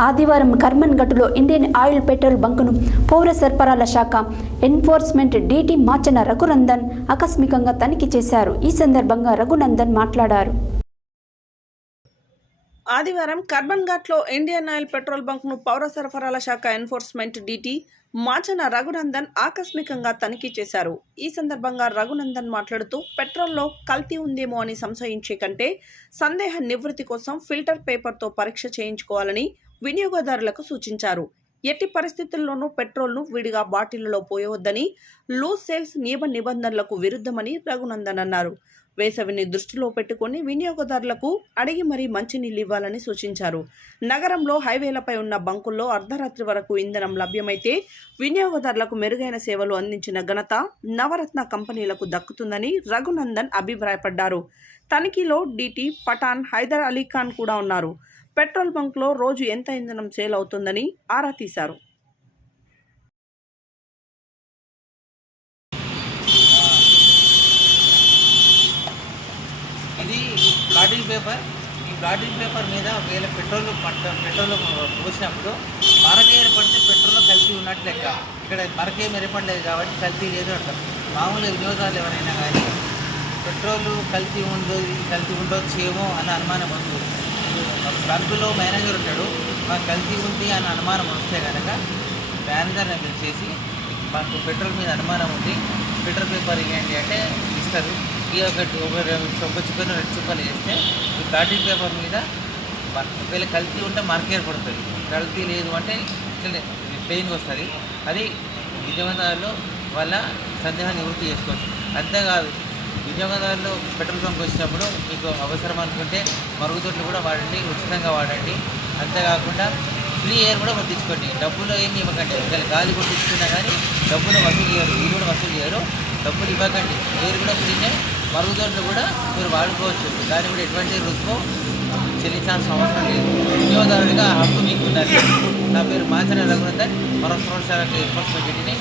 ఆదివారం కర్మన్ఘట్లో Indian oil petrol బంకును పౌర సరఫరాల శాఖ ఎన్ఫోర్స్మెంట్ డీటీ మాచన రఘునందన్ ఆకస్మికంగా తనిఖీ చేశారు. ఈ సందర్భంగా రఘునందన్ మాట్లాడారు. ఆదివారం కర్మన్ఘట్లో ఇండియన్ ఆయిల్ పెట్రోల్ బంక్ను పౌర సరఫరాల శాఖ ఎన్ఫోర్స్మెంట్ డీటీ మాచన రఘునందన్ ఆకస్మికంగా తనిఖీ చేశారు. ఈ సందర్భంగా రఘునందన్ మాట్లాడుతూ పెట్రోల్లో కల్తీ ఉందేమో అని సంశయించే కంటే సందేహ నివృత్తి కోసం ఫిల్టర్ పేపర్తో పరీక్ష చేయించుకోవాలని వినియోగదారులకు సూచించారు. ఎట్టి పరిస్థితుల్లోనూ పెట్రోల్ను విడిగా బాటిళ్లలో పోయవద్దని, లూజ్ సేల్స్ నియమ నిబంధనలకు విరుద్ధమని రఘునందన్ అన్నారు. వేసవిని దృష్టిలో పెట్టుకుని వినియోగదారులకు అడిగి మరీ మంచినీళ్ళు ఇవ్వాలని సూచించారు. నగరంలో హైవేలపై ఉన్న బంకుల్లో అర్ధరాత్రి వరకు ఇంధనం లభ్యమైతే వినియోగదారులకు మెరుగైన సేవలు అందించిన ఘనత నవరత్న కంపెనీలకు దక్కుతుందని రఘునందన్ అభిప్రాయపడ్డారు. తనిఖీలో డీటీ, పఠాన్, హైదర్ అలీ ఖాన్ కూడా ఉన్నారు. పెట్రోల్ బంక్లో రోజు ఎంత ఇంధనం సేల్ అవుతుందని ఆరా తీశారు. ఇది బ్లాటింగ్ పేపర్. ఈ బ్లాటింగ్ పేపర్ మీద ఒకవేళ పెట్రోల్ పోసినప్పుడు మరక ఏర్పడితే పెట్రోల్లో కల్తీ ఉన్నట్టు లెక్క. ఇక్కడ మరక ఏమి ఏర్పడలేదు కాబట్టి కల్తీ లేదు అంటారు. మామూలు వినియోగదారులు ఎవరైనా కానీ పెట్రోల్ కల్తీ ఉండొచ్చేమో అన్న అనుమానం ఉంది. బంకులో మేనేజర్ ఉంటాడు, మాకు కల్తీ ఉంది అన్న అనుమానం వస్తే కనుక మేనేజర్ని పిలిచేసి మాకు పెట్రోల్ మీద అనుమానం ఉంది, ఫిల్టర్ పేపర్ ఇవ్వండి అంటే ఇస్తారు. ఈ ఒక చుక్కను 2 చుక్కలు వేస్తే ఈ బ్లాటింగ్ పేపర్ మీద ఒకవేళ కల్తీ ఉంటే మార్క్ ఏర్పడుతుంది. కల్తీ లేదు అంటే ప్లెయిన్గా వస్తుంది. అది వినియోగదారులు వాళ్ళ సందేహాన్ని నివృత్తి చేసుకోవచ్చు. అంతేకాదు, వినియోగదారులు పెట్రోల్ బంక్ వచ్చినప్పుడు మీకు అవసరం అనుకుంటే మరుగుదొడ్లు కూడా వాడండి, ఉచితంగా వాడండి. అంతేకాకుండా ఫ్రీ ఎయిర్ కూడా కొట్టించుకోండి. డబ్బులు ఏమి ఇవ్వకండి. ఒకవేళ గాలి కొట్టించుకున్నా కానీ డబ్బులు వసూలు చేయరు, ఇది కూడా వసూలు చేయరు. డబ్బులు ఇవ్వకండి. ఎయిర్ కూడా ఫ్రీనే. మరుగుదొడ్లు కూడా మీరు వాడుకోవచ్చు. దాన్ని కూడా ఎటువంటి రుసుము చెల్లించాల్సిన అవసరం లేదు. వినియోగదారుడిగా హక్కు మీకు ఉండాలి. నా పేరు మాచన రఘునందన్, మరో సంవత్సరాలకు ఎన్ఫోర్స్మెంట్ డీటీని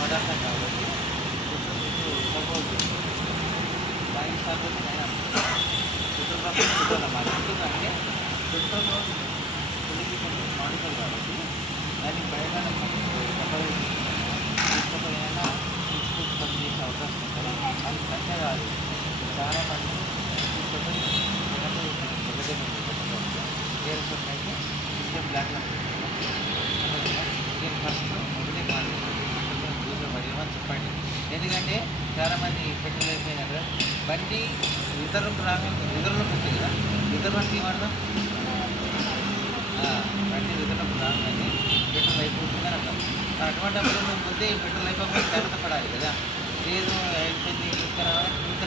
పదార్థం కాబట్టి ఎందుకంటే పెట్రోల్ మాడికల్ కాబట్టి దానికి పైన తీసుకుపోయినా తీసుకొచ్చి పనిచేసే అవకాశం ఉంటుంది. అది సంఖ్య కాదు, చాలా మంది తీసుకొని అయితే ఇండియన్ బ్లాక్ నేను ఫస్ట్ ఒకటే కాదు చెప్పండి. ఎందుకంటే చాలామంది పెట్రోల్ అయిపోయినారు కదా, బండి రిజర్వ్కి రిజర్వ్లోకి వస్తుంది కదా, రిజర్వ్కి వాడదాం. బండి రిజర్వ్లోకి రాగానే పెట్రోల్ అయిపోతుందని అంటాం. అటువంటిప్పుడు నువ్వు ముందే పెట్రోల్ అయిపోకపోతే జాగ్రత్త పడాలి కదా. లేదు అయిపోయింది ఇంకా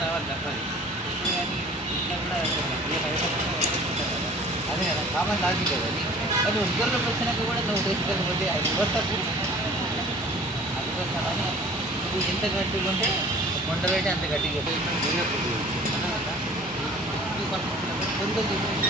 రావాలి తప్పది. ఇప్పుడు కానీ ఇట్లా కూడా అయిపోతుంది కదా, అదే కదా కామన్ లాజిక్ కదా. అది రిజర్వ్లోకి వచ్చినాక కూడా నువ్వు వేసుకోకపోతే అది వ్యవస్థకు అందుకోసమని నువ్వు ఎంత గట్టిగా ఉంటే కొండ పెట్టి అంత గట్టిగా కొంచెం